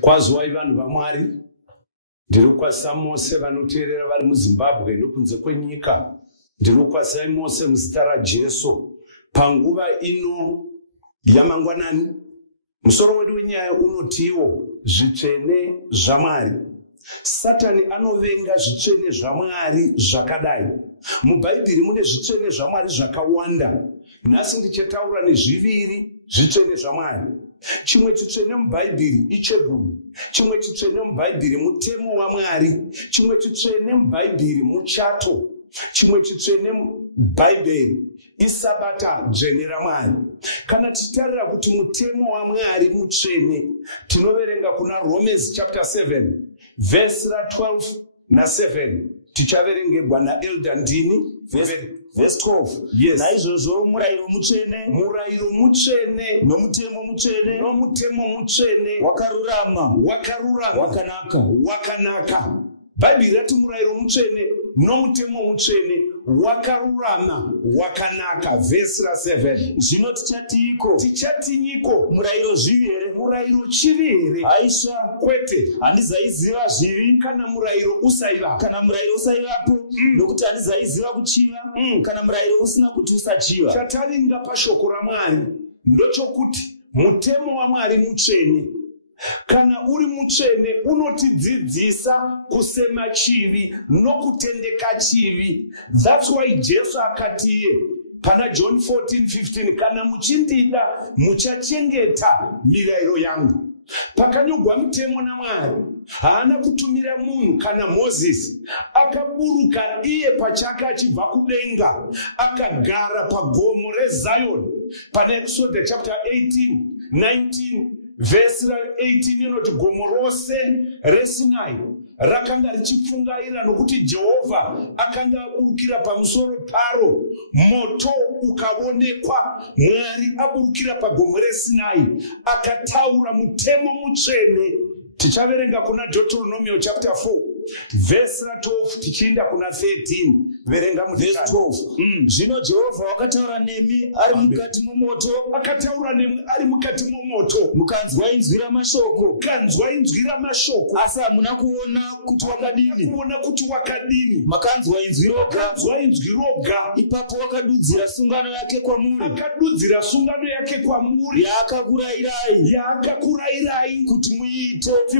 Kwazwai vanhu vaMwari, ndiri kukwazisa mose vanoteerera vari muZimbabwe nokunze kwenyika. Ndiri kukwazisai mose muzita raJesu. Panguva ino yamangwanani, musoro wedu wenyaya unotiwo zvitsvene zvaMwari. Satani anovenga zvitsvene zvaMwari zvakadai. MuBhaibheri mune zvitsvene zvaMwari zvakawanda. Nhasi ndichataura nezviviri zvitsvene zvaMwari. Chimwe chitsvene muBhaibheri ichegumi. Chimwe chitsvene muBhaibheri mutemo waMwari. Chimwe chitsvene muBhaibheri muchato. Chimwe chitsvene muBhaibheri isabata dzvene raMwari. Kana tichitarira kuti mutemo waMwari mutsvene, tinoverenga kuna Romans chapter 7 verse 12 na 7. Tichaverengegwa naElder Ndini verse 12. Yes. Naizvozvo murayiro mutsvene nomutemo mutsvene wakarurama wakanaka. Bhaibheri rati murayiro mutsvene nomutemo mutsvene wakarurama wakanaka. Verse 7. Zvino tichatinyiko? Murayiro chivi here? Aisha kwete. Handizaiziva zvivi kana murayiro usaivapo. Nokuti handizaiziva kuchiva kana murayiro usina kuti usachiva. Chatavinga pashoko raMwari ndochokuti mutemo waMwari mutsvene. Kana uri mutsvene unotidzidzisa kusema chivi nokutendeka chivi. That's why Jesu akatiye pana John 14:15, kana muchindida muchachengeta mirayiro yangu. Pakanyogwa mutemo naMwari, haana kutumira munhu kana Moses. Akaburuka iye pachake achibva kudenga akagara pagomo reZion. Pana Exodus chapter 18:19 verse 18 inoti gomo rose reSinai rakanga richipfungaira nokuti Jehovha akanga aburukira pamusoro paro. Moto ukaonekwa, Mwari aburukira pagomo reSinai akataura mutemo mutsvene. Tichaverenga kuna Deuteronomy chapter 4 verse 12 tichienda kuna 13. Verenga verse 12. Zvino Jehovha wakataura nemi ari mukati momoto. Akataura nemi ari mukati momoto. Mukanzwa inzwi ramashoko. Asi hamuna kuona kuti wakadini. Makanzwa inzwi roga. Ipapo wakadudzira sungano yake kwamuri. Yaakakurayirai kuti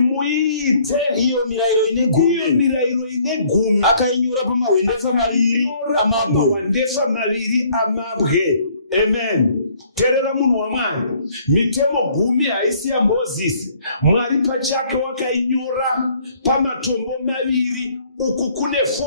muite iyo mirayiro ine gumi. Akainyora pamahwendefa maviri amabwe. Amen. Terera munhu waMwari, mitemo gumi haisi yaMozisi. Mwari pachake wakainyora pamatombo maviri. Uku kune 4,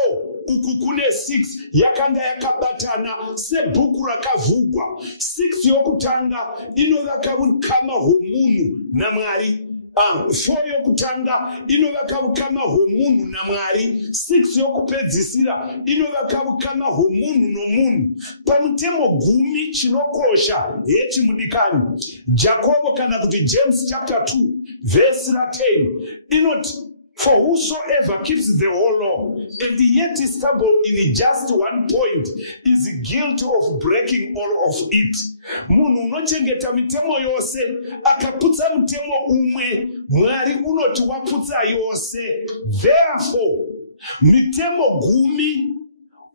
uku kune 6. Yakanga yakabatana sebhuku rakavhugwa. 6 yokutanga inovaka ukama hwomunhu naMwari. 4 yokutanga inovaka ukama hwomunhu naMwari. 6 yokupedzisira inovaka ukama hwomunhu nomunhu. Pamutemo gumi chinokosha hechimudikani, Jacobo kana kuti James chapter 2 verse 10 inoti, for whosoever keeps the whole law and yet stumble in just one point is guilty of breaking all of it. Munhu unochengeta mitemo yose akaputsa mutemo umwe, Mwari unoti waputsa yose. Therefore, mitemo gumi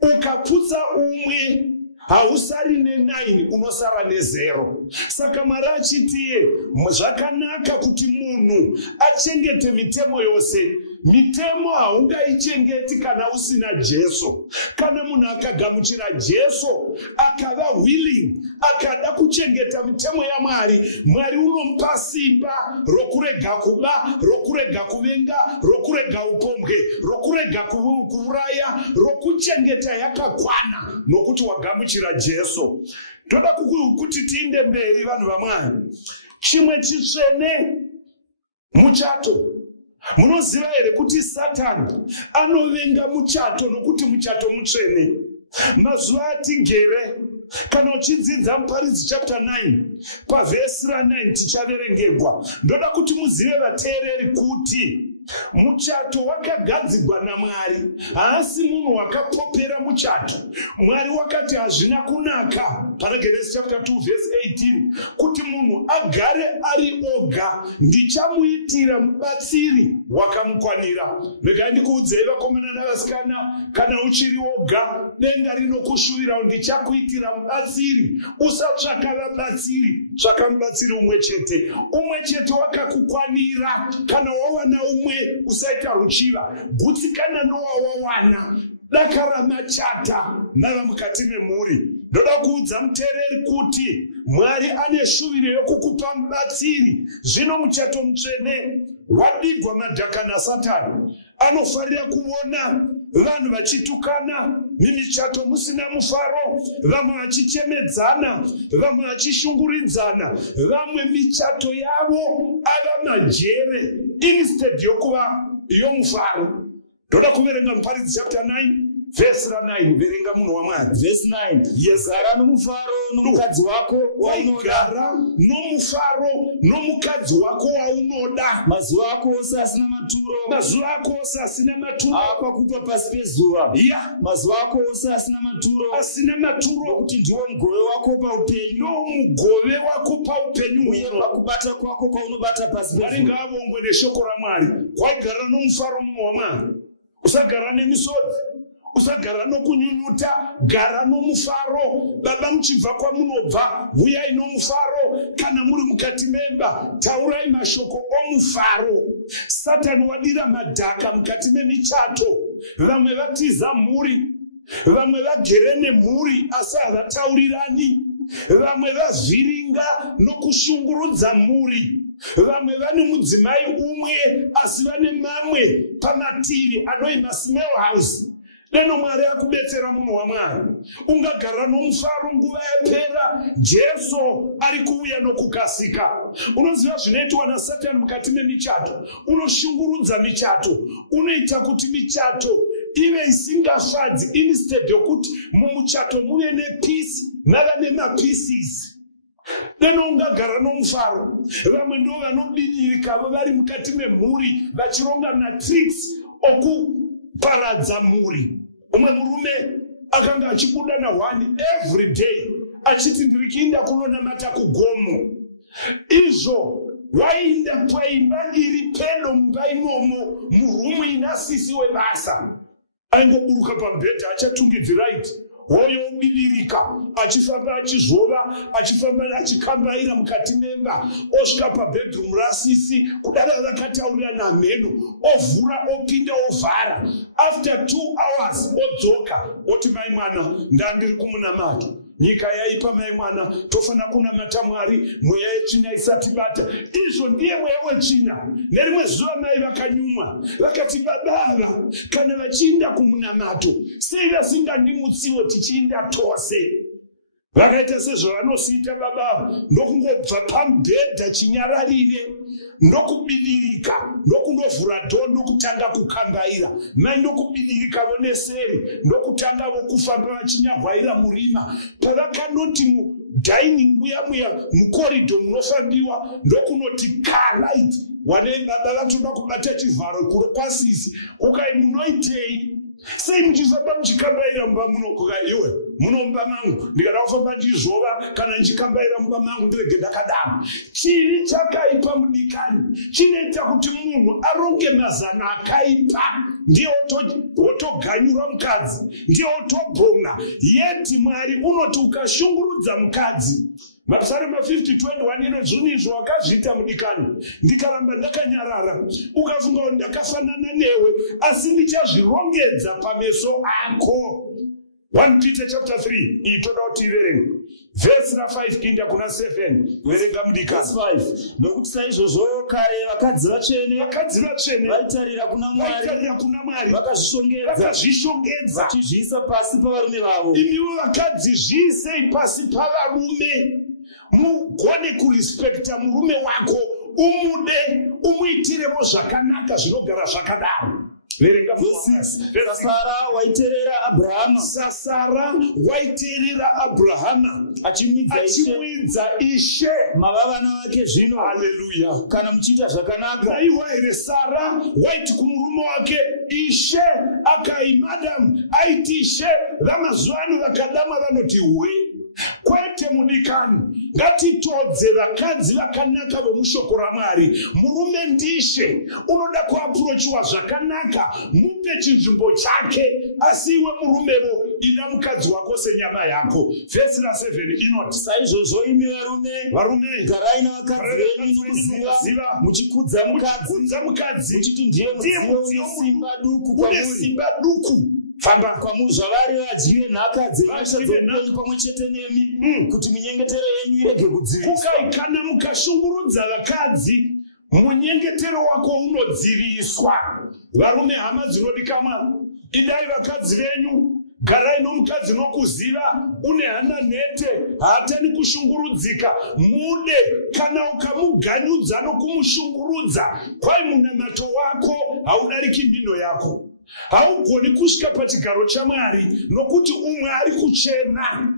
ukaputsa umwe hausari ne9, unosara ne0. Saka Mwari achitiye zvakanaka kuti munhu achengete mitemo yose. Mitemo haungaichengeti kana usina Jesu. Kana munhu akagamuchira Jesu akava willing, akada kuchengeta mitemo yaMwari, Mwari unomupa simba rokurega kuba, rokurega kuvenga, rokurega upombwe, rokurega kuuraya, rokuchengeta yakakwana nokuti wagamuchira Jesu. Toda kuti tiinde mberi vanhu vaMwari. Chimwe chitsvene muchato. Munoziva here kuti Satani anovenga muchato nokuti muchato mutsvene. Mazuva atigere, kana uchidzidza muParidzi chapter 9 pavhesi 9 tichaverengegwa. Ndoda kuti muzive vateereri kuti muchato wakagadzirwa naMwari, haasi munhu wakapopera muchato. Mwari wakati hazvina kunaka paGenesis chapter 2 verse 18 kuti munhu agare ari oga, ndichamuitira mubatsiri wakamukwanira. Regai ndikuudzei vakomana navasikana, kana uchiri oga denga rinokushuvira, ndichakuitira mubatsiri. Usatsvaka vabatsiri, tsvaka mubatsiri umwe chete. Umwe chete wakakukwanira. Kana wawana umwe usaita ruchiva, gutsikana nowawawana. Dakara machata nava mukati memhuri. Ndoda kuudza muteereri kuti Mwari ane shuviro yokukupa mubatsiri. Zvino muchato mutsvene wadigwa madhaka naSatani anofarira kuona vanhu vachitukana mimichato musina mufaro, vamwe vachichemedzana, vamwe vachishunguridzana, vamwe michato yavo ava majere instead yokuva yomufaro. Ndoda kuverenga muparidzi chapter 9 verse 9. Verenga munhu waMwari. Verse 9. Yes. Gara nomufaro nomukadzi wako waunoda. Gara nomufaro nomukadzi wako waunoda. Mazuva ako ose asina maturo. Mazuva ako ose asina maturo. Akakupa pasi pezuva. Yeah. Mazuva ako ose asina maturo. Asina maturo. Nokuti ndiwo mugove wako paupenyu. No mugove wako paupenyu. Uye pakubata kwako kwaunobata pasi pezuva. Mwari ngaavongwe neshoko raMwari. Waigara nomufaro munhu waMwari. Usagara nemisodzi. Usagara nokunyunyuta, gara nomufaro. Baba muchibva kwamunobva, vuyai nomufaro. Kana muri mukati memba, taurai mashoko omufaro. Satani wadira madhaka mukati memichato. Vamwe vatiza mhuri, vamwe vagere nemhuri asi havataurirani, vamwe vavhiringa nokushungurudza mhuri, vamwe vane mudzimai umwe asi vane mamwe pamativi anoima smell house. Leno Mwari akubetsera munhu waMwari. Ungagara nomufaro nguva yapera, Jesu ari kuuya nokukasika. Unoziva zvinoitwa naSatani mukati memichato. Unoshungurudza michato, unoita kuti michato ive isingafadzi instead yokuti mumuchato muve nepeace navane mapieces. Leno ungagara nomufaro, vamwe ndo vanobinirika vari mukati memhuri vachironga matricks okuparadza mhuri. Umwe murume akanga achibuda na1 every day achiti ndirikienda kunonamata kugomo. Izvo wainda kwaimba iri pedo mumba imomo murumu ina sisi webasa. Aingoburuka pambedha achatungidzira right. Hoyo obinirika achifamba achizvova, achifamba achikambaira mukati memba, osvika pabedroom rasisi kudada vakataurira namheno, ovhura opinda ovhara. After 2 hours odzoka oti mai mwana ndandiri kumunamata. Nyika yaipa mai mwana tofana kunamata Mwari, mweya yetsvina isati bata. Izvo ndiye mweya wetsvina. Nerimwe zuva mai vakanyumwa vakati baba kana vachiinda kumunamato sei vasingandimutsiwo tichiinda tose. Vakaita sezvavanosiita baba, ndokungobva pamubhedha chinyararire, ndokubinirika, ndokundovhura dhoo, ndokutanga kukangaira. Mai ndokubinirika voneseri, ndokutanga vokufamba vachinyagwaira murima. Pavakanoti mudining muya mukorido munofambiwa, ndokunoti car light. Wane baba vatoda kubata chivharo kwasisi. Kukai munoitei? Sei muchifamba muchikambaira mumba muno? Kukai iwe muno mumba mangu ndikada kufamba ndizvova, kana ndichikambaira mumba mangu ndirege ndakadaro. Chivi chakaipa mudikani chinoita kuti munhu aronge mazana akaipa. Ndiye otoganyura mukadzi, ndiye otobhonga. Yeti Mwari unoti ukashungurudza mukadzi. Mapsalm 50:21 inozvinizvo wakazviita mudikani. Ndikaramba ndakanyarara, ukafunga kuti ndakafanana newe, asi ndichazvirongedza pameso ako. 1 Peter chapter 3 itoda kuti iverenge verse 5 kuenda kuna 7. Verenga mudikani. Verse 5. Nokuti saizvozvo kare vakadzi vatsvene vaitarira kuna Mwari, vakazvishongedza vachizviisa pasi pavarume vavo. Imiwo vakadzi zviisei pasi pavarume. Mugone kurespekta murume wako, umude, umuitiremo zvakanaka zvinogara zvakadaro. Sasara waiterera Abrahama. Sasara waiterera Abrahama. Achimwidza Ishe. Mavavana vake zvino. Hallelujah. Kana muchita zvakanaka. Aiwa ere Sara waiti kumurume wake Ishe akai madam aiti Ishe vamazuva ano vakadama vanoti we. Kwete mudikani ngatitodze vakadzi vakanaka vomushoko raMwari. Murume ndishe unoda kuapurochiwa zvakanaka, mupe chinzvimbo chake, asi iwe murumevo ida mukadzi wako senyama yako. Vhesi ra7 inoti saizvozvo imi varume garai navakadzi venyu nokuziva, muchikudza mukadzi muchiti ndiye mudziyo simba duku kwamuri. Famba kwamuri zvavari vadyiwe nhaka dzevasha dzoupenyu pamwe chete nemi, kuti minyengetero yenyu irege kudziviswa. Kukaikana mukashungurudza vakadzi, munyengetero wako unodziviswa. Varume hama dzinodikanwa, idai vakadzi venyu, garai nomukadzi nokuziva, une hana nete, haatani kushungurudzika. Mude kana ukamuganyudza nokumushungurudza, kwai munamato wako haudariki mhino yako. Haugoni kusvika pachigaro chaMwari nokuti umwe ari kuchena.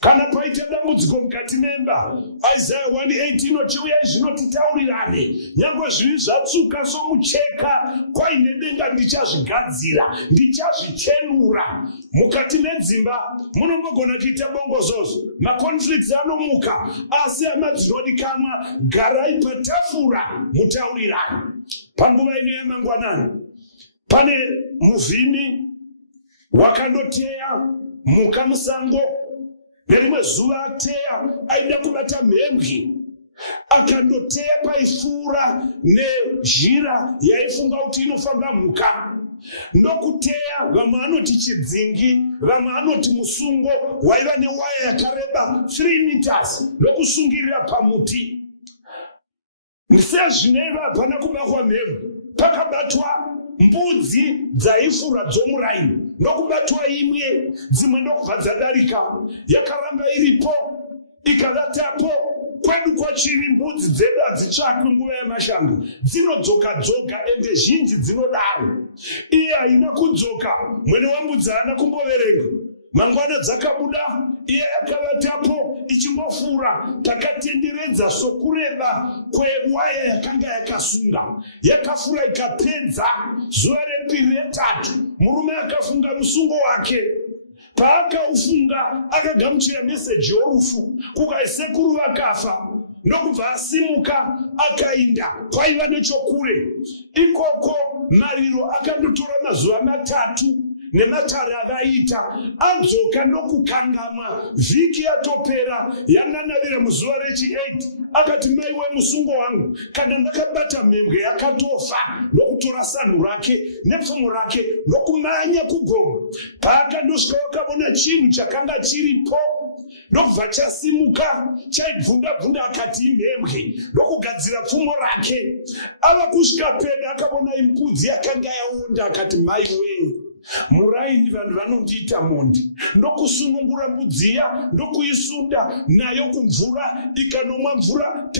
Kana paita dambudziko mukati memba, Isaiah 1:8 inochiuya zvinotitaurirane. Nyangwe zvivi zvatsuka somucheka, kwaine denga ndichazvigadzira, ndichazvichenura. Mukati medzimba munombogona kuita bongozozo, makonflicts anomuka, asi hama dzinodikanwa, garai patafura mutaurirane. Panguva ino yamangwanani pane muvhimi wakandoteya muka musango. Nerimwe zuva ateya aida kubata mhembwe, akandoteya paifura nezhira yaifunga kuti inofamba muka. Ndokuteya, vamwe anoti chidzingi, vamwe anoti musungo waiva newaya yakareba 3 meters ndokusungirira pamuti. Sezvineva hapana kubakwa mhembwe, pakabatwa mbudzi dzaifura dzomuraini, ndokubatwa imwe, dzimwe ndokubva dzadarika. Yakaramba iripo, ikavatapo. Kwedu kwachiri mbudzi dzedu hadzitsvakwi nguva yamashanga, dzinodzoka ende zhinji dzinodaro. Iye haina kudzoka, mwene wambudzi haana kumboverenga. Mangwana dzakabuda, iye yakavatapo ichingofura. Takatenderedza sokureba kwewaya yakanga yakasunga. Yakafura ikapedza zuva repiri retatu, murume akafunga musungo wake. Paakaufunga akagamuchira meseji yorufu, kukaisekuru vakafa. Ndokubva asimuka akainda kwaiva nechokure. Ikoko mariro akandotora mazuva 3 nematare avaita. Adzoka ndokukangama, vhiki yatopera, yananavira muzuva rechi8. Akati maiwe musungo wangu, kana ndakabata mhembwe yakatofa, ndokutora sanhu rake nepfumo rake ndokumanya kugomo. Paakandosvika wakabona chinhu chakanga chiripo, ndokubva chasimuka, chaibvunda akati imhembwe, ndokugadzira pfumo rake. Ava kusvika peda akabona imbudzi yakanga yaonda, akati maiwe muraini vanhu vanondiita mondi. Ndokusunungura mbudziya, ndokuisunda nayo kumvura, ikanomwa mvura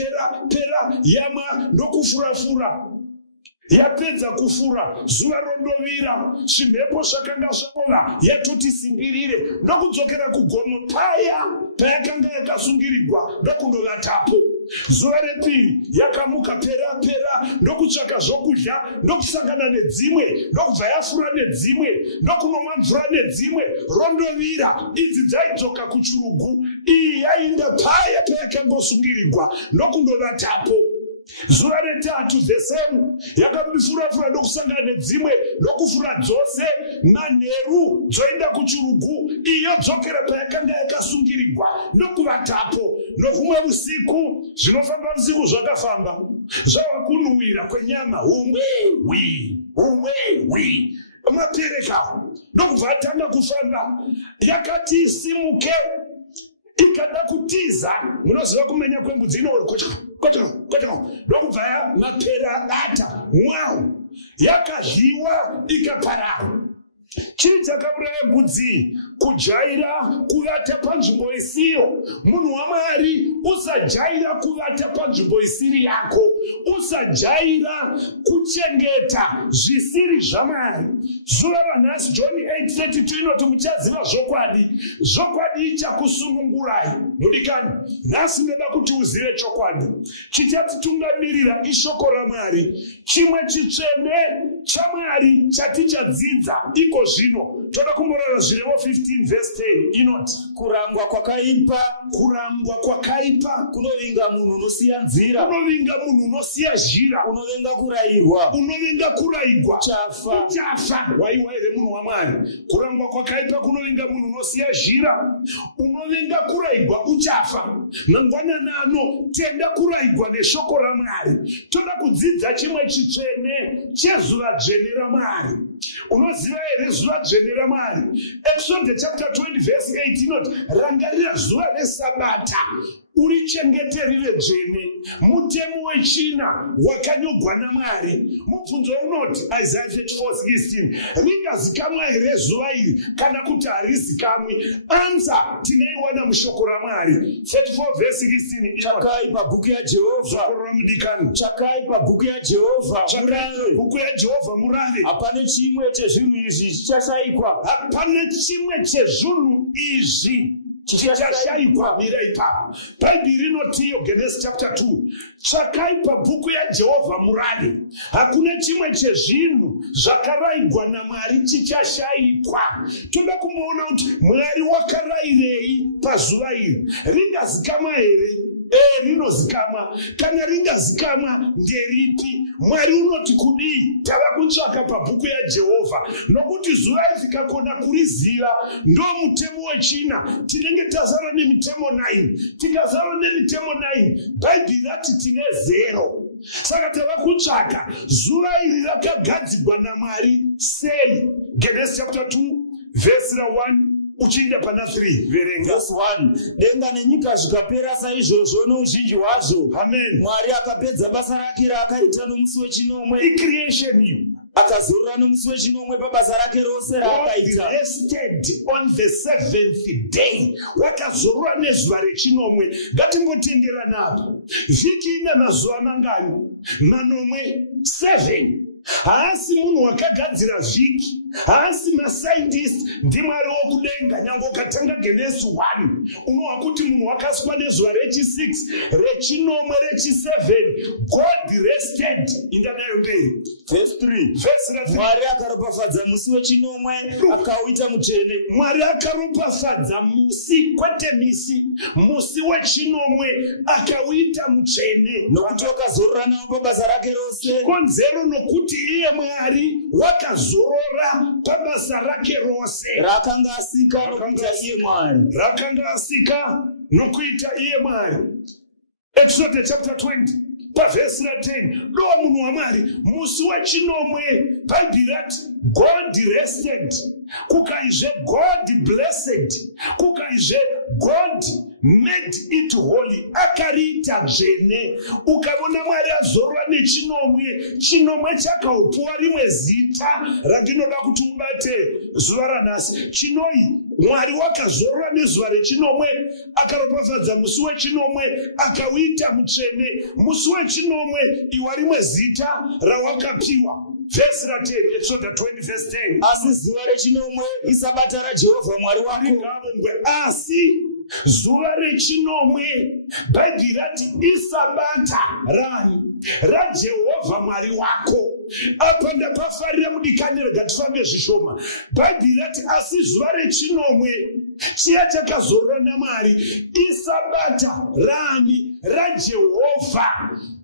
pera yamwa, ndokufura. Yapedza kufura, zuva rondovira, zvimhepo zvakanga zvakova, yatoti simbirire, ndokudzokera kugomo payakanga yakasungirirwa, ndokundovatapo. Zuva repiri yakamuka pera, ndokutsvaka zvokudya, ndokusangana nedzimwe, ndokubva yafura nedzimwe, ndokunomwa mvura nedzimwe, rondovira. Idzi dzaidzoka kuchirugu, iyi yainda payakangosungirirwa, ndokundovatapo. Zuva retatu the same, yakambifura ndokusangana nedzimwe, ndokufura dzose, manheru dzoenda kuchirugu, iyo dzokera payakanga yakasungirirwa, ndokuvatapo. Nokumwe usiku, zvinofamba usiku zvakafamba, zvavakunuhwira kwenyama, umwe mapereka, ndokubva atanga kufamba. Yakati isimuke, ikada kutiza, munoziva kumenya kwembudzi inokocha, ndokubva mapera ata mwau, yakadliwa ikaparara. chii chakauraya mbudzi? Kujaira kuvata panzvimbo isiyo. Munhu waMwari, usajaira kuvata panzvimbo isiri yako. Usajaira kuchengeta zvisiri zvaMwari. Zuva ranhasi John 8:32 inoti muchaziva zvokwadi, zvokwadi ichakusunungurai. Mudikani, nhasi ndoda kuti uzive chokwadi. Chichatitungamirira ishoko raMwari. Chimwe chitsvene chaMwari chatichadzidza iko zvino. Toda kumborora zvirevo 15 verse 10 inoti kurangwa kwakaipa kunovinga munhu unosiya nzira, kunovinga munhu unosiya zhira, unovenga kurayirwa uchafa. Waiwa here munhu waMwari? Kurangwa kwakaipa kunovinga munhu unosiya zhira, unovenga kurayirwa uchafa. Mangwanani ano tenda kurayirwa neshoko raMwari. Toda kudzidza chimwe chitsvene chezuva dzvene raMwari. Unoziva here zuva dzvene raMwari? Exodus chapter 20 verse 8 inoti rangarira zuva reSabata urichengeterire dzvene, mutemo wechina wakanyogwa naMwari. Mubvunzo unoti Isaiah 34:16 ringazikamwa here zuva iri kana kuti harizikamwi? Ansa tineiwana mushoko raMwari. 34 verse 16 chakai pabhuku yaJehovha, chakai pabhuku yaJehovha murave. Hapana chimwe chezvinhu izvi chichashayikwa, hapana chimwe chezvinhu izvi chichashayikwa. Mira ipapo Bhaibheri rinotiyo Genesis chapter 2, tsvakai pabhuku yaJehovha murave. Hakuna chimwe chezvinhu zvakarayirwa naMwari chichashayikwa. Toda kumboona kuti Mwari wakarayirei pazuva iri. Ringazikamwa here? Rinozikamwa. Kana ringazikamwa nderipi? Mwari unoti kudii? Tava kutsvaka pabhuku yaJehovha, nokuti zuva isikakona kuriziva ndo mutemo wechina. Tinenge tazara nemitemo 9. Tikazara nemitemo 9 Bhaibheri rati tine 0. Saka tava kutsvaka zuva iri rakagadzirwa naMwari sei. Genesis chapter 2 verse 1 uchinda pana 3 verenga. Verse 1 denga nenyika zvikapera saizvozvo nouzhinji hwazvo. Amen. Mwari akapedza basa rake raakaita nomusi wechinomwe. Creation you akazorora nomusi wechinomwe pabasa rake rose raakaita. God rested on the 7th day. Wakazorora nezuva rechinomwe. Ngatimbotenderana apo. Vhiki ina mazuva mangani? Manomwe 7. Haasi munhu wakagadzira vhiki, haasi mascientist, ndiMwari wokudenga. Nyange ukatanga Genesis 1 unowa kuti munhu wakaswa nezuva rechi6, rechinomwe, rechi7. God rested. Inda nayo mberi. Verse 3 Mwari akaropafadza musi wechinomwe akauita mutsvene. Mwari akaropafadza musi, kwete misi, musi wechinomwe akauita mutsvene, nokuti wakazorora nawo pabasa rake rose. Konzero nokuti iye Mwari wakazorora pabasa rake rose. Rakanga asika nokuita iye Mwari. Rakanga asika nokuita iye Mwari. Exodus chapter 20 pavhesi 10 do munhu waMwari musi wechinomwe. Bhaibheri rati God rested, kukaizve God blessed, kukaizve God made it holy, akariita dzvene. Ukavona Mwari azorora nechinomwe, chinomwe chakaupuwa rimwe zita randinoda kuti ubate zuva ranhasi. Chinoi Mwari wakazorora nezuva rechinomwe, akaropafadza musi wechinomwe akauita mutsvene. Musi wechinomwe iwa rimwe zita rawakapiwa. Verse 10 Exodus 20 verse 10 asi zuva rechinomwe isabata raJehovha Mwari wako. Asi zuva rechinomwe Bhaibheri rati isabata rani? RaJehovha Mwari wako. Apa ndapafarira mudikani, rega tifambe zvishoma. Bhaibheri rati asi zuva rechinomwe chiya chakazorora naMwari isabata rani? RaJehovha.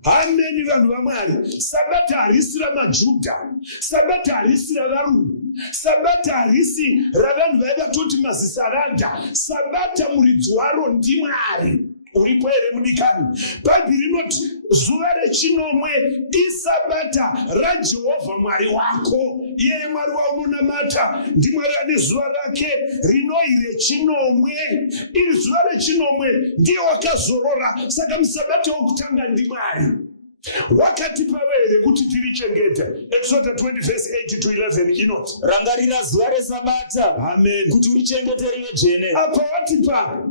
Ameni vanhu vaMwari. Sabata harisi ramaJudha, sabata harisi ravarungu, sabata harisi ravanhu vaivatoti mazisaranda. Sabata muridzi waro ndiMwari. Uripo here mudikani? Bhaibheri rinoti zuva rechinomwe isabata raJehovha Mwari wako. Iyeye Mwari waunonamata ndiMwari ane zuva rake rinoi rechinomwe. Iri zuva rechinomwe ndiye wakazorora, saka musabata wokutanga ndiMwari. wakati pavere kuti tirichengeta. Exodus 20 verse 8 to 11 inoti rangarira zuva resabata amen kuti urichengete rive dzvene. apa wati pa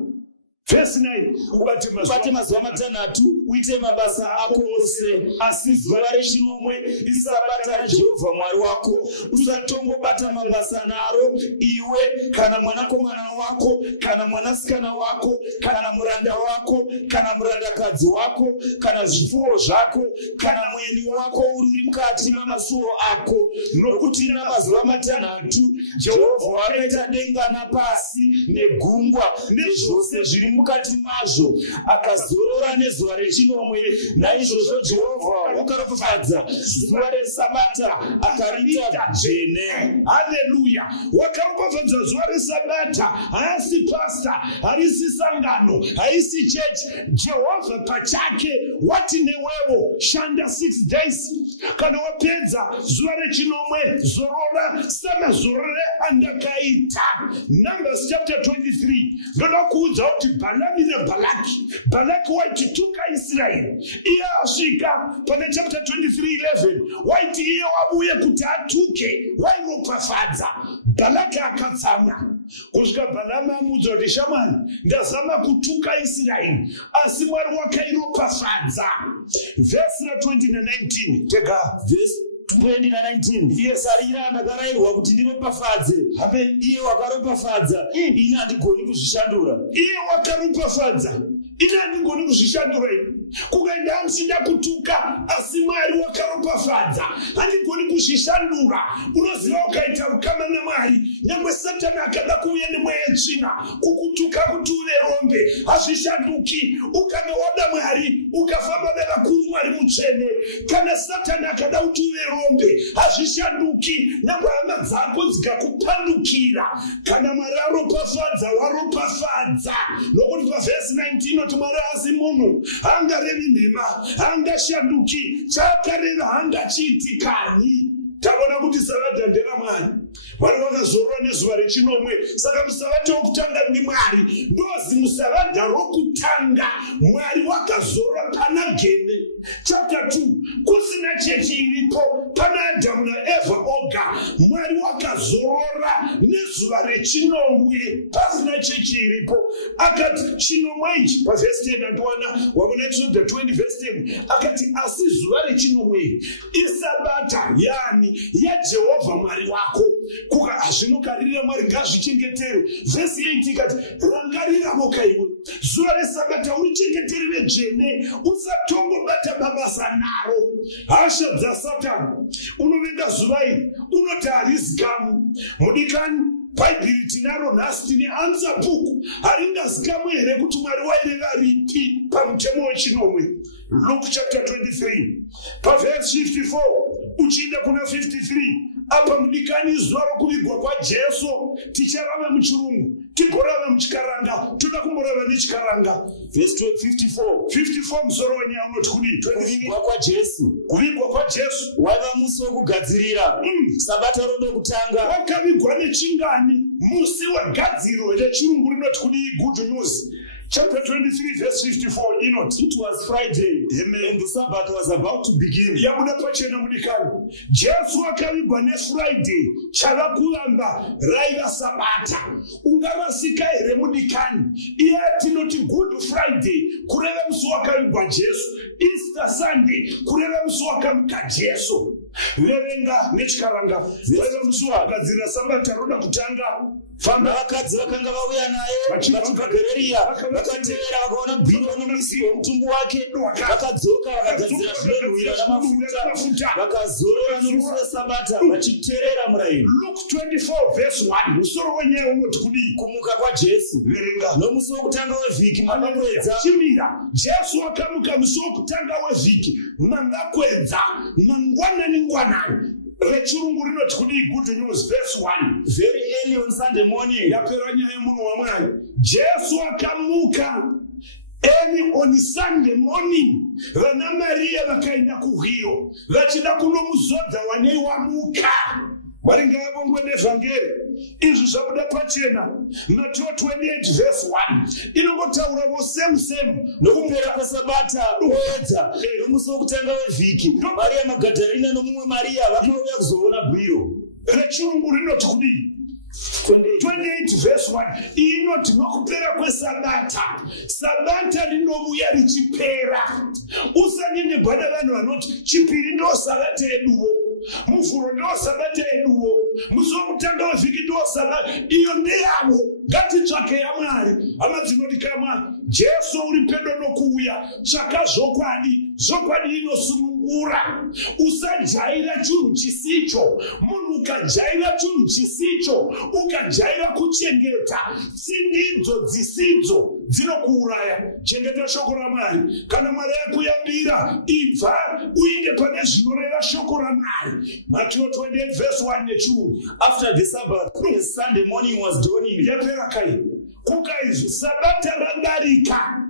verse 9 ubate mazuva matanhatu uite mabasa ako ose, asi zuva rechinomwe isabata raJehovha Mwari wako. Usatongobata mabasa naro iwe kana mwanakomana wako kana mwanasikana wako kana muranda wako kana murandakadzi wako kana zvipfuwo zvako kana mweni wako uri mukati mamasuo ako, nokuti namazuva matanhatu Jehovha akaita denga napasi negungwa nezvose zviri mukati mazvo, akazorora nezuva rechinomwe. Naizvozvo Jehovha wakaropafadza zuva resabata akariita dzvene. Haleluya! Wakaropafadza zuva resabata. Haasi pasta, haisi sangano, haisi church. Jehovha pachake wati newewo shanda 6 days. Kana wapedza zuva rechinomwe zorora samazorore andakaita. Numbers chapter 23. Ndoda kuudza kuti Balami Balaki waitituka Israeli. Iye asvika pane chapter 23:11. Waiti iye wabuye kuti atuke, wairopafadza. Balaki akatsamwa. Kusvika Balami amudza kuti shamwari, ndazama kutuka Israeli, asi Mwari wakairopafadza. Verse 20 na 19. Tega verse 20 na 19. Yes, arira ndakarayirwa kuti ndiropafadze. Habe iye wakaropafadza, ini handigoni kuzvishandura. Iye wakaropafadza, ini handigoni kuzvishandura. Kukaenda amusida kutuka, asi Mwari wakaropafadza, handigoni kuzvishandura. Unoziva ukaita ukama naMwari, nyangwe Satani akada kuuya nemweya tsvina kukutuka kuti uve rombe, hazvishanduki. Ukanga wada Mwari, ukafamba nevakuru Mwari mutsvene, kana Satani akada kuti uve rombe, hazvishanduki. Nyangwe hama dzako dzikakupandukira, kana Mwari aropafadza, waropafadza. Nokuti pavhesi 19 kuti Mwari haasi munhu, hangarevi nhema, hangashanduki, chakareva hangachiitikani. Tabona kuti sabata ndera Mwari. Mwari wakazorora nezuva rechinomwe. Saka musavata wokutanga ndiMwari, ndozi musavata rokutanga. Mwari wakazorora pana Gene chapter 2. Kusina chechi iripo, pana Adamu naEvha oga. Mwari wakazorora nezuva rechinomwe, pasina chechi iripo. Akati chinomwe ichi pavhesi 10 ndatuwana wamuna Exodus 20 verse 10. Akati asi zuva rechinomwe isabata, yani yaJehovha Mwari wako. Kuka hazvinokarira Mwari ngazvichengetere. Verse 8 ikati rangarira mokaiwe zuva resabata urichengeterere dzvene, usatongobata mabasa naro. Hasha dzaSatani, unovenga zuva iri, unoti harizikamu. Mudikani, Bhaibheri tinaro nhasi tine answer book. Haringazikamu here kuti Mwari waireva ripi pamutemo wechinomwe. Luke chapter 23 paverse 54 uchienda kuna 53. Apa mudikani zuva rokuvigwa kwaJesu ticharava muchirungu, tigorava muchikaranga, toda kumborava nechikaranga. Verse 54 musoro wenyaya unoti kudii? Kuvigwa kwaJesu. Kuvigwa kwaJesu waiva musi wokugadzirira sabata rodo kutanga. Wakavigwa nechingani? Musi wegadziro rechirungu rinoti kudii? Good news. Chapter 23 verse 54 inoti it was Friday. Amen. And the Sabbath was about to begin. Yabuda pachena mudikani. Jesu akavigwa neFriday, chava kuvamba raiva sabata. Ungarasika here mudikani. Iye tinoti Good Friday kureva musi wakavigwa Jesu. Easter Sunday kureva musi wakamuka Jesu. Verenga nechikaranga raiva musi wakagadzirira sabata roda kutanga. Famba vakadzi vakanga vauya naye vachibvaGarirea vakatevera vakaona bhiro nomisi womutumbu wake, vakadzoka vakagadzira zvinonhuhwira namafuta, vakazorora nomusi wesabata vachiteerera murayiro. Luke 24 verse 1 musoro wenyaya unoti kudii? Kumuka kwaJesu. Verenga nomusi wokutanga wevhiki mandakwedza. Chimira Jesu akamuka musi wokutanga wevhiki mandakwedza mangwanani. Rechirungu rinoti kudii? Good news verse 1. Very early on Sunday morning. Yapera nyaya munhu waMwari. Jesu akamuka early on Sunday morning. Vana Maria vakaenda kuHiyo vachida kunomuzodza wanei wamuka. Mwari ngaabongwe nevhangeri. Izvi zvabuda pachena. Mateo 28 verse 1. Inongotaura same nokupera kwesabata oedza nomusi wokutanga wevhiki Maria Magadharena nomumwe Maria vakauya kuzoona bwiro rechirungu rinoti kudii 28 verse 1 inoti nokupera kwesabata sabata rinobuya richipera usanyanye bwana vanhu vanoti chipiri ndo sabata eduwo muvhuro ndo sabata eduwo musi wokutanga wevhiki ndo sabata iyo ndeyavo ngatitsvake yaMwari hama dzinodikamwa Jesu uri pedo nokuuya tsvaka zvokwadi inosunungura usajaira chinhu chisicho munhu ukajaira chinhu chisicho ukajaira kuchengeta tsindidzo dzisidzo dzinokuuraya chengeta shoko raMwari kana Mwari yakuyambira ibva uinde pane zvinoreva shoko raMwari Matthew 28 verse 1 nechirungu after the Sabbath the Sunday morning was dawning yapera kai kukaizvo sabata radarika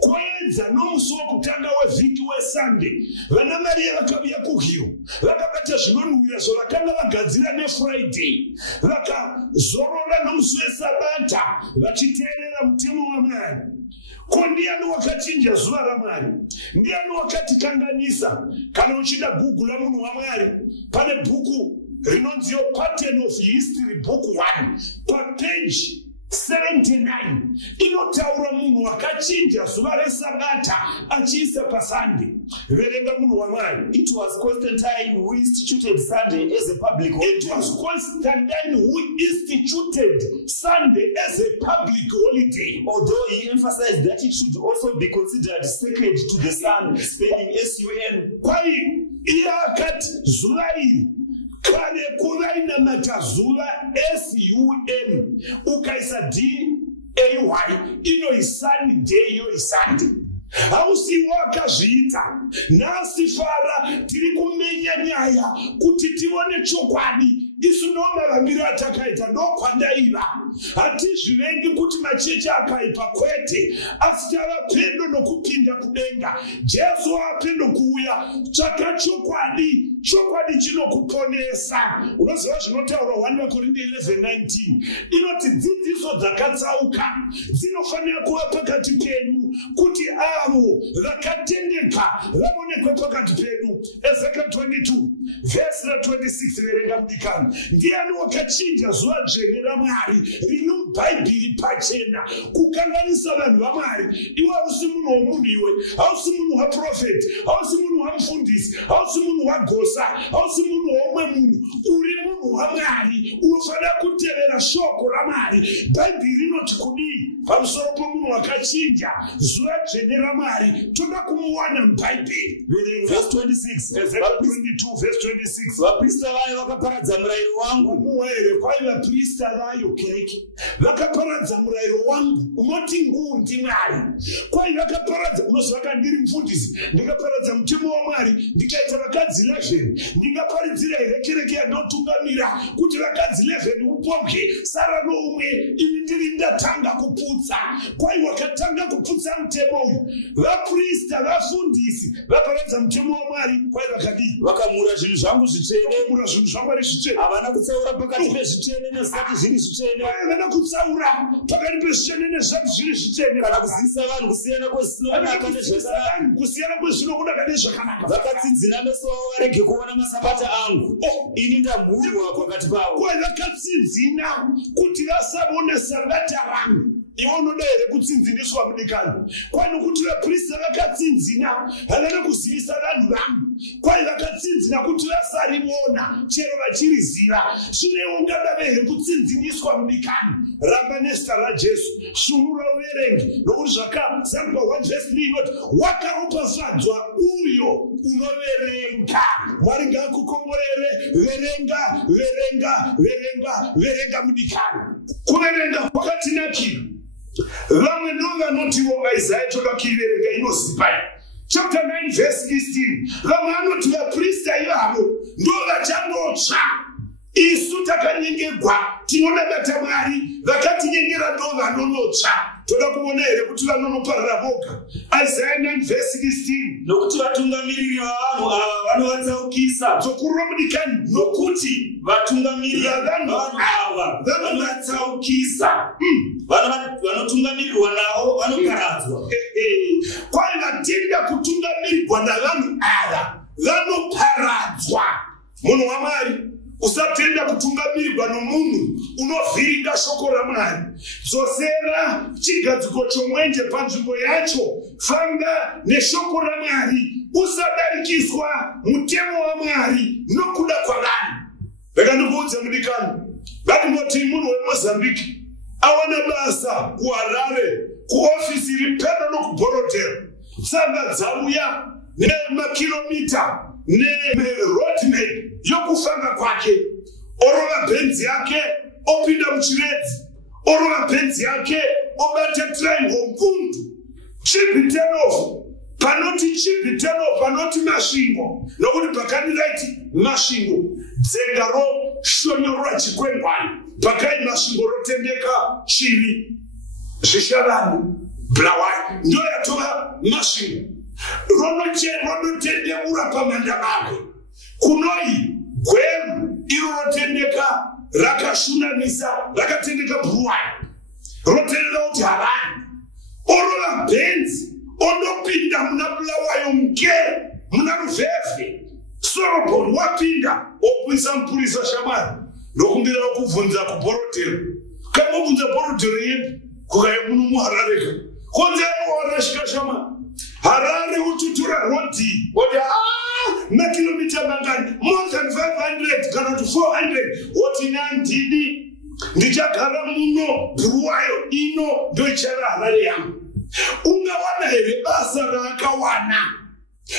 koedza nomusi wokutanga wevhiki weSunday vana Maria vakauya kuhiro vakabata zvinonhuhwira zvavakanga vagadzira neFriday vakazorora nomusi wesabata vachiteerera mutemo waMwari. Ko ndiani wakachinja zuva raMwari? Ndiani wakatikanganisa? Kana uchida gugula munhu waMwari pane bhuku rinonziyo Pattern of History book 1 papage 79 inotaura munhu wakachinja zuva resabata achiisa paSunday. Verenga munhu waMwari. It was Constantine who instituted Sunday as a public holiday. It was Constantine who instituted Sunday as a public holiday. Although he emphasized that it should also be considered sacred to the sun, spelling S-U-N. Kwai iye akati zuva iri kare kuvainamata zuva S-U-N ukaisa D-A-Y inoisunday yoisunday. Hausiwo akazviita nhasi fara tiri kumenya nyaya kuti tivone chokwadi isu ndomavambiro atakaita ndokwandaiva hatizvivengi kuti machechi akaipa kwete asi tava pedo nokupinda kudenga. Jesu apendo kuuya tsvaka chokwadi chinokuponesa. Unoziva zvinotaurwa 1 Makorinde 11:19 inoti dzidziso dzakatsauka dzinofanira kuva pakati penyu kuti avo vakatendeka vaonekwe pakati pedu. Ezekiel 22 verse 26 verenga mudikani. Ndiani wakachinja zuva dzvene raMwari rino muBhaibheri pachena kukanganisa vanhu vaMwari? Iwe hausi munhu womunhu, iwe hausi munhu waprofeti, hausi munhu wamufundisi, hausi munhu wagosa, hausi munhu womwe munhu, uri munhu waMwari unofanira kutevera shoko raMwari. Bhaibheri rinoti kudii pamusoro pomunhu wakachinja zuva dzvene raMwari? Toda kumuwana muBhaibheri. Verse 26 Ezekiel 22 verse 26 vaprista vayo vakaparadza murayiro wangu. Muhere kwai vaprista vayo kereke vakaparadza murayiro wangu. Unoti ngundi Mwari kwai vakaparadza. Unoziva kana ndiri mufundisi ndikaparadza mutemo waMwari ndikaita vakadzi 11 ndingaparidzira here kereke yandotungamira kuti vakadzi 11 upoke sara noumwe ini ndiri ndatanga kuputsa. Kwai wakatanga kuputsa mutemo uyu. Vaprista vafundisi vaparadza mutemo waMwari kwai vakadii? Vakamura zvinhu zvangu zvitsvene. Vakamura zvinhu zvaMwari zvitsvene. Havana kutsaura pakati pezvitsvene nezvisati zviri zvitsvene. Havana kutsaura pakati pezvitsvene nezvisati zviri zvitsvene. Kana kuzidzisa vanhu kusiyana kwezvinonaka nezvakanaka. Kusiyana kwezvinonaka nezvakanaka. Vakatsinzina meso avo varege kuona masabata angu. Ini ndamhurwa pakati pavo. Kwai vakatsinzina kuti vasavone sabata rangu. Iwe unoda here kutsinziniswa mudikani? Kwai nokuti vaprista vakatsinzina havana kuzivisa vanhu vangu. Kwai vakatsinzina kuti vasariona chero vachiriziva. Zvino iwe ungada here kutsinziniswa mudikani? Ramba nezita raJesu, shunura uverenge nokuti zvakazambwa 1 verse 3 inoti wakaropafadzwa uyo unoverenga. Mwari ngaakukomborere. Verenga mudikani. Kuverenga kwakatinakira. Vamwe ndo vanotiwo vaIsaya tovakiverenga inozipai chapter 9 verse 16 vamwe vanoti vaprista ivavo ndo vachangotsva. Isu takanyengegwa tinonabata Mwari, vakatinyengera ndo vanonotsva. toda kuona here kuti vanonoparira voga. Isaiah 9:16. Nokuti vatungamiriri vavanhu ava vanovatsaukisa. Zokurwa mudikani. Nokuti vatungamiriri vavanhu ava vanovatsaukisa. Vanotungamirirwa navo vanoparadzwa. Kwai vatenda kutungamirirwa navanhu ava vanoparadzwa. Munhu waMwari, usatenda kutungamirirwa nomunhu unovhiringa shoko raMwari. Dzosera chigadziko chomwenje panzvimbo yacho. Famba neshoko raMwari. Usadarikiswa mutemo waMwari nokuda kwavanhu. Ndakandikuudza mudikani, ngatimboti munhu weMozambique awana basa kuHarare, kuofisi iri pedo nokuBhorodhero. Tsamba dzauya nemakilomita neroadmap yokufamba kwake. Orova bhenzi yake opinda muchiredzi. Orova bhenzi yake obata triangle nkundu. Chibitenofu. Panoti chibitenofu, panoti masvingo. Nokuti pakani raiti masvingo. Dzenga ro shonyorwa chikwengwani. Pakai masvingo rotendeka chivi. Zvishavani. Blawai. Ndo yatova masvingo. Ronotendeura pamanda make. Kunoi gweru iro rotendeka rakashunamisa, rakatendeka Bhuruwai. Rotendeka kuti havani. Orova bhenzi ondopinda muna Bulawayo mukere muna Ruvhevhe. Sorobhoni wapinda opwisa mupurisa shamwari ndokumbira kubvunza kuBhorodhero. Kamubvunza Bhorodhero yepi kukaye muno muHarareka. Konze warashika shamwari. Harare ututura rodi. Odi makilomita mangani. More than 500 kana to 400. Oti nandidi. Ndichagara muno Bhuruwayo ino ndoichara Harare yangu. Ungawana here basa rakawana.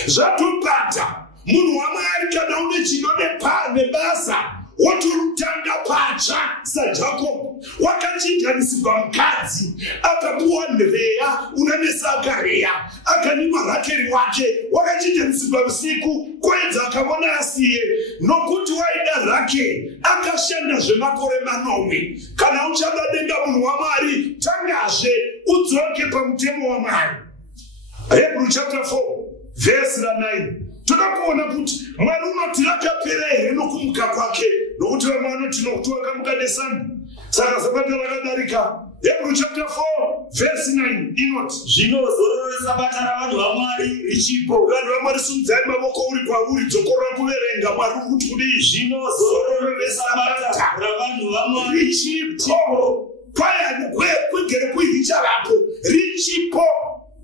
Zvatobata. Munhu waMwari kana une chinode nebasa. Woturutanga pacha saJacob. Wakachinjanisirwa mukadzi. Akapuwa Reya unamesa akareya. Akanima Rakeri wake. Wakachinjanisirwa usiku. Kwedza akavona asiye. Nokuti waida Rakeri. Akashanda zvemakore manomwe. Kana uchabadenga munhu waMwari. Tangazve udzoke pamutemo waMwari. Hebrew chapter 4 verse 9. Toda kuona kuti Mwari unoti rakapera here nokumuka kwake. Nokuti vamwe vanoti nokuti wakamuka nesana. Saka Sabata rakadarika. Hebrew chapter 4 verse 9 inoti, zvino zororo reSabata ravanhu vaMwari richipo. Vanhu vaMwari simudzai mavoko uri kwauri, dzokorora kuverenga. Mwari uri kuti kudii? Zvino zororo reSabata ravanhu vaMwari richipo. Kwaya kwegere kuicharapo.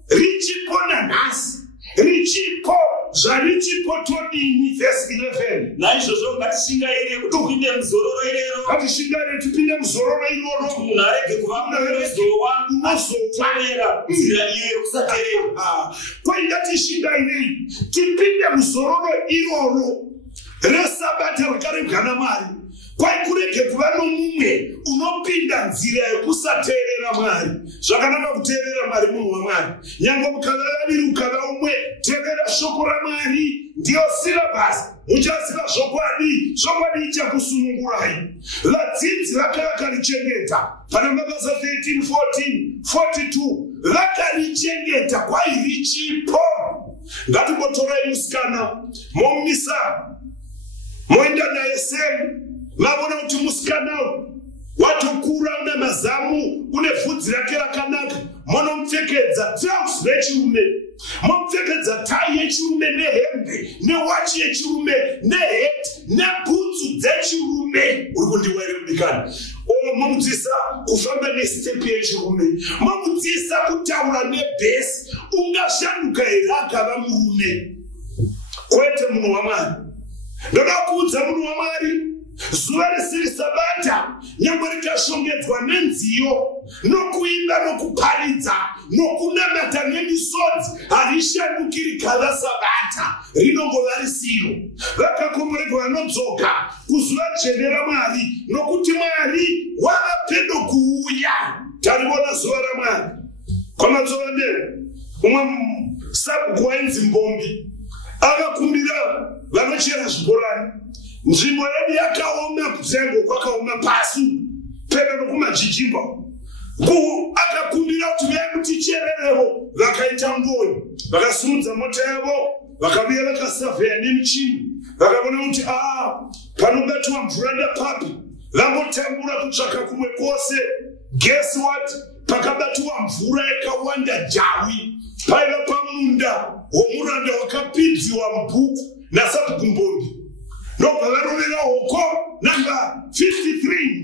Richipo nanhasi. Richipo. Zvarichipo todini verse 11. Naizvozvo ngatishingaire kuti tipinde muzororo irero. Ngatishingaire tipinde muzororo iroro. Munhu arege kuva unozowa unozotevera nzira iyo yekusateerera. Kwai ngatishingaire tipinde muzororo iroro reSabata rakarebwa naMwari. Kwai kurege kuva nomumwe unopinda nzira yekusateerera Mwari. Zvakanaka kuteerera Mwari munhu waMwari. Nyange mukava vaviri ukava umwe, teerera shoko raMwari. Ndiyo syllabus. Muchaziva zvokwadi. Zvokwadi ichakusunungurai. Vadzidzi vakarichengeta. Pana Mabasa 13, 14, 42. Vakarichengeta. Kwai richipo. Ngatimbotorai musikana. Momisa. Moenda naye semu. Mavona kuti musikana watokura una mazamu, une vhudzi rake rakanaka. Monomupfekedza trunks rechirume. Monomupfekedza tai yechirume nehembe, newachi yechirume, neheti, nebhutsu dzechirume. Uri kundiwaire mudikani. Momudzisa kufamba nestepi yechirume. Momudzisa kutaura nebhesi. Ungashanduka here akava murume. Kwete munhu waMwari. Ndoda kuudza munhu waMwari. Zuva risiri Sabata, nyangwe rikashongedzwa nenziyo, nokuimba nokuparidza, nokunamata nemisodzi, harishandukiri kava Sabata, rinongova risiro. Vakakomborerwa vanodzoka kuzuva dzvene raMwari, nokuti Mwari wava pedo kuuya. Tarivona zuva raMwari. Kwamazuva mberi, umwe sabhuku wainzi Mbombi akakumbira vanochera zviborani. Nzvimbo yedu yakaoma, kutsengo kwakaoma pasi pedo nokumajijimba. akakumbira kuti vemutichererevo vakaita ngoni vakasimudza mota yavo vakabuya vakasavheya nemichini vakavona kuti panobatwa mvura ndapapi vangotambura kutsvaka kumwe kwose. Guess what? Pakabatwa mvura yakawanda jawi paiva pamunda womuranda wakapidziwa mubhuku naSabhukumbombi ndobva varovera hoko namba 53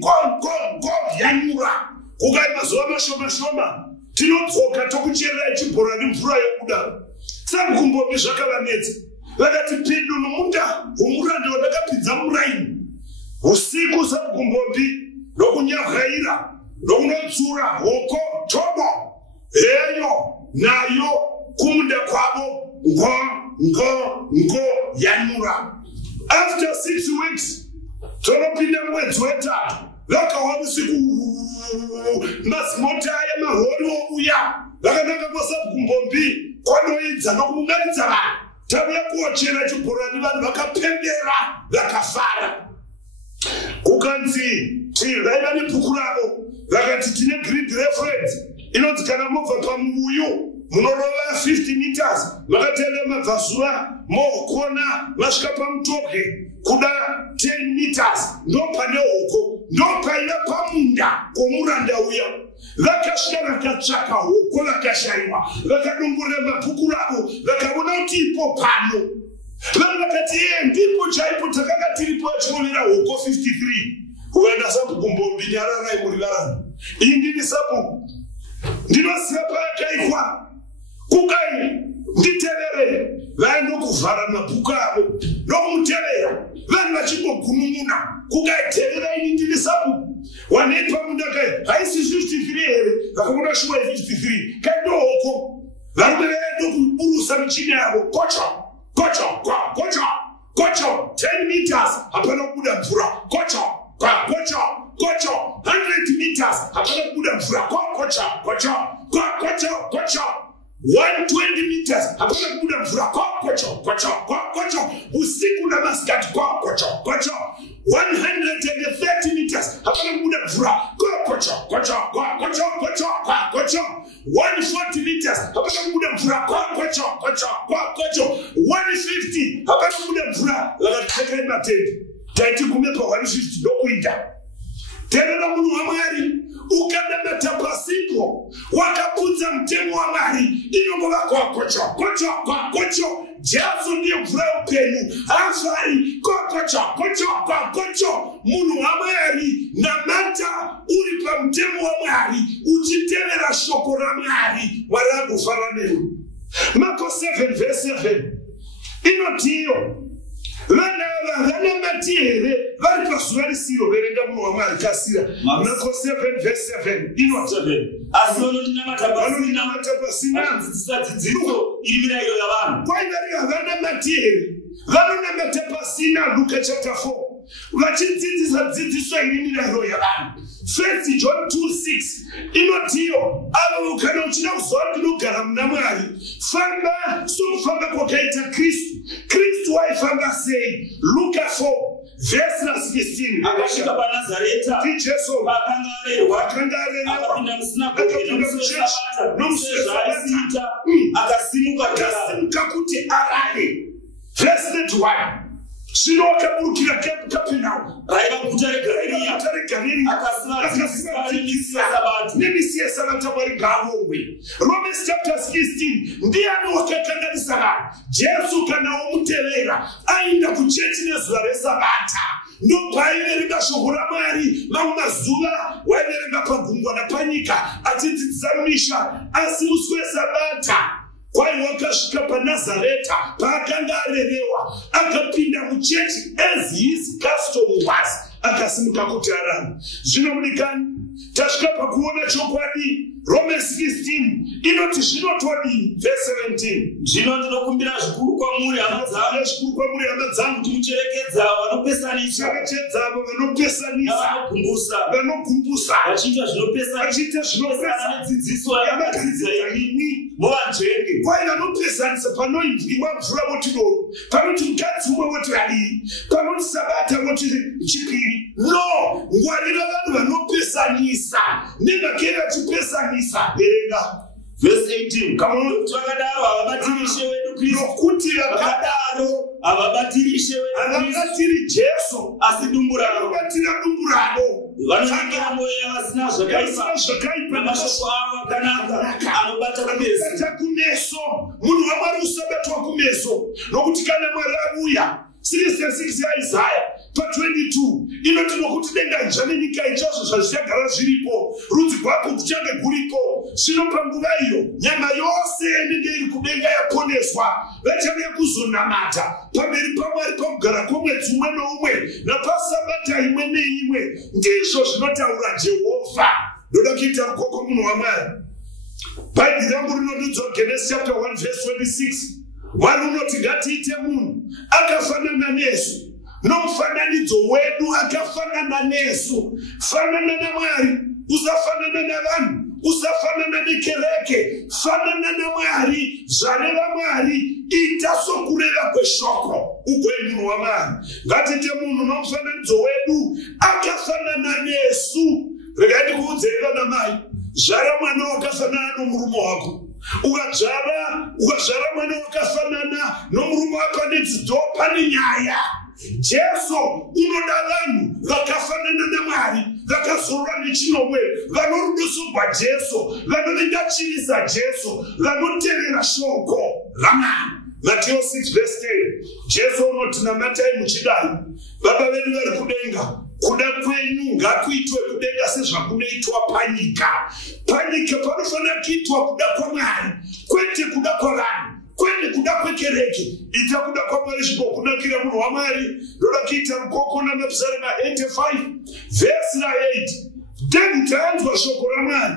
ngo yanyura. Kukai mazuva mashoma tinodzoka tokucherera chibhorani mvura yokuda. SABHUKUMBOMBI zvakavanetsa vakati pindu nomunda womuranda wadakapidza muraini usiku. SABHUKUMBOMBI ndokunyavhaira ndokunotsura hoko tobo heyo nayo kumunda kwavo ngo yanyura. After 6 weeks tonopinda mwedzi wetatu vakawa usiku mazimota yamahori ouya vakananga kwaSABHUKUMBOMBI kwanoidza nokuunganidza vanhu tavuya kuochera chibhorani vanhu vakapembera vakafara. Kukanzi vaiva nebhuku ravo vakati tine grid reference inonzi kana mobva pamuuyu munorova 50 meters vakatenda mabvazuva mohokona vasvika pamutobwe kuda 10 meters ndopane hoko ndopaiva pamunda kwomuranda uya. Vakasvika vakatsvaka hoko vakashaiwa vakadongorera mabhuku ravo vakavona kuti ipo pano. Vanhu vakati ndipo chaipo takanga tiripo achimonera hoko 53 ukaenda SABHUKUMBOMBI nyararai muri varani. Iyi ndini sabhuku ndinoziva payakaikwa kukai nditevere vaindokuvhara mabhuku avo nokumutevera vanhu vachingogunun'una kukai tevera ini ndini sabhuku wanei pamunda kai haisi 53 here vakaona shuwa 53 kaindohoko varume vaindokuburusa michini yavo kocho 10 meters hapana kubuda mvura kocho 100 meters hapana kubuda mvura kocho 120 meters hapana kubuda mvura kocho usiku na maskati kocho 130 meters hapana kubuda mvura kocho 140 meters hapana kubuda mvura kocho 150 hapana kubuda mvura vakateka matende taiti gume pa 150 ndokuita. Terera munhu waMwari ukanamata pasipo wakapudza mutemo waMwari inongova kocho Jesu ndiye mvura upenyu afari kocho munhu waMwari namata uri pamutemo waMwari uchitevera shoko raMwari Mwari agofara newe. Marko 7 verse 7 inotiyo vana vanamati here vari pazuva risiro verenga munhu waMwari kasira. Marko 7 verse 7 inoti asi vanondinamata pasina dzidziso iri mirayiro yavanhu. Kwaivari havanamati here vanonamata pasina. Luka chapter 4 vachidzidzisa dzidziso iri mirayiro yavanhu. 1 John 2:6 inotiyo avo kana uchida kuziva kuti unogara muna Mwari famba sokufamba kwakaita Kristu waifamba sei. Luka 4 verse 16 akasvika paNazareta Jesu akanga arerwa musinagoge nomusi wezvaaiita akasimuka kuti arare. Verse 31 zvino wakaburukira Kapenaumu raiva guta reGarirea akasiva nemisi yeSabata Mwari ngaavongwe. Romans chapter 16 ndiani wakakanganisa vanhu. Jesu kana womutevera aenda kuchechi nezuva reSabata ndopaiverenga shoko raMwari. Mamwe mazuva waiverenga pagungwa napanyika achidzidzisa misha asi musi weSabata kwai wakasvika paNazareta paakanga arerewa akapinda muchechi as his custom was akasimuka kuti arame. Zvino mudikani tasvika pakuona chokwadi. Romans 16 inoti zvinotodii verse 17 zvino ndinokumbira zvikuru kwamuri hama dzangu kuti mucherekedza vanopesa vanopesanisa, cherechedza avo vanopesanisa, vanogumbusa, vachiita zvinopesana nedzidziso yavakadzidza imi muvanzvenge. kwai vanopesanisa panoimwa mvura voti doro, panoti mukadzi umwe voti vadii, panoti sabata voti chipiri. No, ngwarira vanhu vanopesanisa nemake vachipesanisa. Verenga Verse 18. Vakadaro havabatiri wedu Kristu. Nokuti vakadaro havabatiri wedu havabatiri Jesu, asi dumbu ravo. vanobatira dumbu ravo. Vanoningira mwoyo yavasina zvakaipa namashoko avo akanaka anobata kumeso. Bata kumeso. Munhu waMwari usabatwa kumeso. Nokuti kana Mwari auya 66 yaIsaya pa22 inoti nokuti denga itsva nenyika itsva zvichagara zviripo, rudzi rwako kuchange kuripo. Zvino panguva iyo nyama yose inenge iri kudenga yaponeswa vachauya kuzonamata pamberi paMwari pakugara kwomwedzi umwe noumwe napasabata imwe neimwe. Ndizvo zvinotaura Jehovha. Ndoda kuita rukoko munhu waMwari. Bhaibheri rangu rinondiudza Genesis chapter 1 verse 26. Mwari unoti ngatiite munhu akafanana nesu, nomufananidzo wedu akafanana nesu. Fanana naMwari, usafanana navanhu, usafanana nekereke, fanana naMwari. Zvareva Mwari ita sokureva kweshoko. Ugwe munhu waMwari. Ngatiite munhu nomufananidzo wedu akafanana nesu. Regai ndikuudzei vana mai, zvara mwana wakafanana nomurume wako. Ukazvara mwana wakafanana nomurume wako nedzidzo, pane nyaya. Jesu unoda vanhu vakafanana naMwari, vakazorora nechinomwe, vanorudoso rwaJesu, vanovengachirisa Jesu, vanotevera shoko raMwari. Matthew 6 verse 10. Jesu unoti namatai muchidai, Baba vedu vari kudenga, kuda kwenyu ngakuitwe kudenga sezvakunoitwa panyika. Panyika panofanira kuitwa kuda kwaMwari, kwete kuda kwavanhu, kwete kuda kwekereke. Ita kuda kwaMwari zvinokunakira munhu waMwari. Ndoda kuita rukoko naMapsalm 85 verse 8. David anzwa shoko raMwari,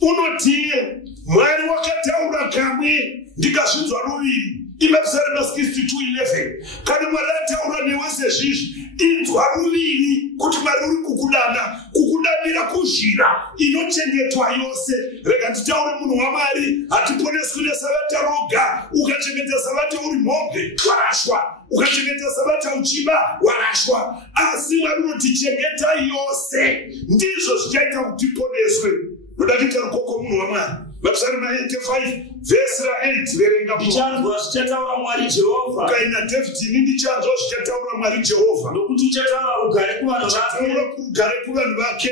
unotiye Mwari wakataura kamwe ndikazvinzwa ruviri. iMapsalm 62:11. Kana Mwari ataura newe sezvizvi, inzwa ruviri kuti Mwari uri kukudana, kukudanira kuzhira inochengetwa yose. Rega nditaure munhu waMwari, hatiponeswi nesabata roga. Ukachengeta sabata uri mhombwe, warashwa. Ukachengeta sabata uchiba, warashwa. Asi Mwari unotichengeta yose. Ndizvo zvichaita kuti tiponeswe. Ndoda kuita rukoko munhu waMwari. Mapsalm 85 verse 8. Verenga ndichanzwa zvichataura Mwari Jehovha. Ukaenda David, ndichanzwa zvichataura Mwari Jehovha. Nokuti uchataura ugare kuvanhu vake, kugare kuvanhu vake,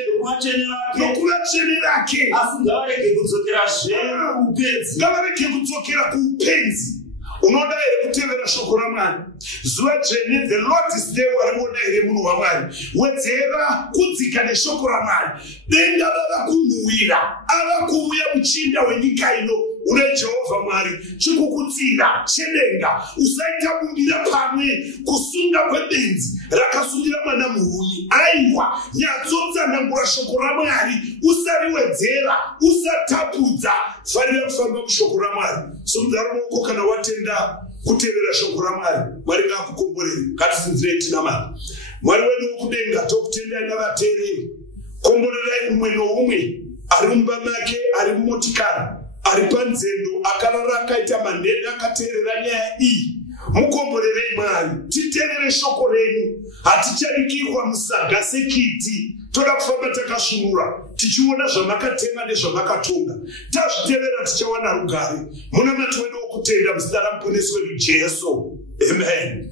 nokuvatsvene vake. Asi ngavarege kudzokerazve kuupenzi. Ngavarege kudzokera kuupenzi. Unoda here kutevera shoko raMwari? Zuva dzvene, the Lord's day, wariona here munhu waMwari? Wedzera kudzika neshoko raMwari. Denga rava kunhuhwira, ava kuuya muchinda wenyika ino. Une Jehovha Mwari chikukutsira chedenga. Usaita bumbira pamwe kusunga kwebenzi rakasungira mwana muhuni. Aiwa, nyatsotsanangura shoko raMwari. Usariwedzera, usatapudza. Farira kufamba mushoko raMwari. Somudza ruoko kana watenda kutevera shoko raMwari. Mwari ngakukomborere. Ngatisinzirei tinamata. Mwari wedu wokudenga, tokutendai navateereri. Komborerai umwe noumwe ari mumba make, ari mumotikari, ari panzendo, akarara akaita manhede akateerera nyaya iyi. Mukomborerei Mwari, titeerere shoko renyu. Hatichadikirwa musaga sekiti. Toda kufamba takasvinura, tichiona zvamakatema nezvamakatonga. Tazvitevera tichawana rugare. Muna mati wedu wokutenda muzita raMuponesi wedu Jesu. Amen.